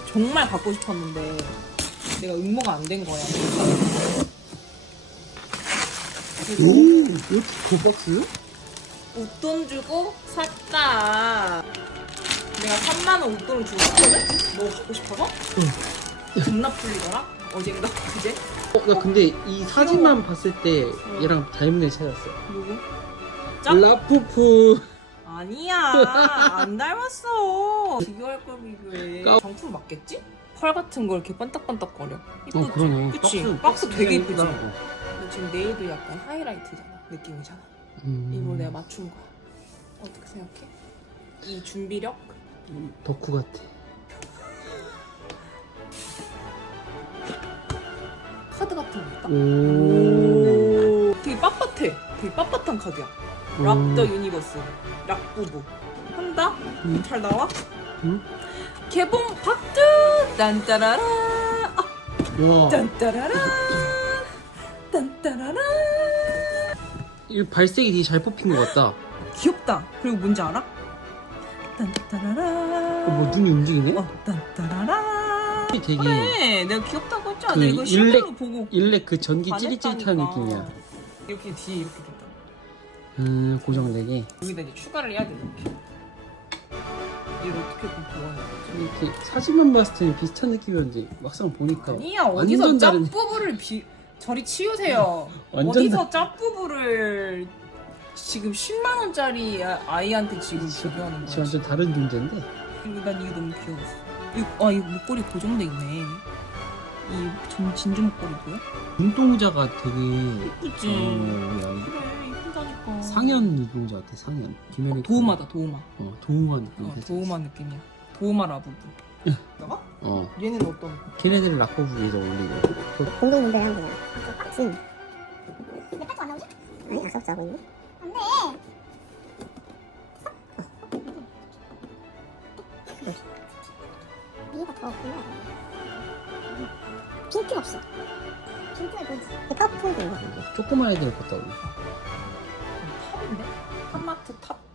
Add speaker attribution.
Speaker 1: 정말 갖고 싶었는데 내가 응모가 안 된 거야.
Speaker 2: 이거 그 박스?
Speaker 1: 웃돈 주고 샀다. 내가 3만 원 웃돈을 주고 샀거든? 너 갖고 싶어서?
Speaker 2: 응.
Speaker 1: 존나 풀리더라? 어젠가? 그제?
Speaker 2: 나 근데 이 사진만 봤을 때 얘랑 닮은 애 찾았어.
Speaker 1: 누구?
Speaker 2: 라푸프.
Speaker 1: 아니야. 안 닮았어. 비교할 걸 비교해. 정품 맞겠지? 펄 같은 걸 이렇게 반딱반딱거려. 이쁘지?
Speaker 2: 그러네.
Speaker 1: 그치? 박스 되게 이쁘지?
Speaker 2: 이쁘다.
Speaker 1: 근데 지금 네일도 약간 하이라이트잖아. 느낌이잖아. 이걸 내가 맞춘 거야. 어떻게 생각해? 이 준비력?
Speaker 2: 덕후 같아.
Speaker 1: 카드 같은 거 있다?
Speaker 2: 오.
Speaker 1: 되게 빳빳해. 되게 빳빳한 카드야. 락 더 유니버스. 락 부부. 한다? 잘 나와?
Speaker 2: 응?
Speaker 1: 개봉 박두! 딴따라라!
Speaker 2: 와.
Speaker 1: 딴따라라! 딴따라라!
Speaker 2: 이 발색이 되게 잘 뽑힌 것 같다.
Speaker 1: 귀엽다. 그리고 뭔지 알아? 딴따라라.
Speaker 2: 뭐 눈이 움직이네?
Speaker 1: 딴따라라.
Speaker 2: 되게
Speaker 1: 그래, 내가 귀엽다고 했잖아.
Speaker 2: 그
Speaker 1: 내가 이거 실물로 보고
Speaker 2: 일렉 그 전기 찌릿찌릿한
Speaker 1: 반했다니까.
Speaker 2: 느낌이야.
Speaker 1: 이렇게 뒤에 이렇게 됐다.
Speaker 2: 고정되게.
Speaker 1: 여기다 이제 추가를 해야 돼. 이렇게 어떻게 보완해?
Speaker 2: 이렇게 사진만 봤을 때는 비슷한 느낌이었는데 막상 보니까
Speaker 1: 아니야,
Speaker 2: 완전
Speaker 1: 어디서
Speaker 2: 다른.
Speaker 1: 짭부부를 저리 치우세요.
Speaker 2: 완전
Speaker 1: 어디서 짭부부를 지금 10만 원짜리 아이한테 지금 비교하는 거야.
Speaker 2: 완전 다른 존재인데.
Speaker 1: 그리고 난 이게 너무 귀여웠어. 이거 목걸이 고정돼 있네. 이 진주 목걸이 보여?
Speaker 2: 눈동자가 되게
Speaker 1: 예쁘지?
Speaker 2: 야,
Speaker 1: 그래, 이쁘다니까.
Speaker 2: 상현 눈동자 같아. 상현. 뒷면이
Speaker 1: 도우마다, 도우마.
Speaker 2: 도우마 느낌.
Speaker 1: 도우마 느낌이야. 도우마 라부부. 너가? 얘는 어떤?
Speaker 2: 걔네들을 락커부 위에서 올리고.
Speaker 3: 공동 분배를 한 거야. 진. 내 팔도 안 나오지? 아니, 아깝지 하고 있네. 안 돼. 위에가 더 큰데. 빈틈 없이. 빈틈을 보지. 카프도 이거.
Speaker 2: 조그만 애들 갖다 올려.
Speaker 1: 탑인데? 탑마트 탑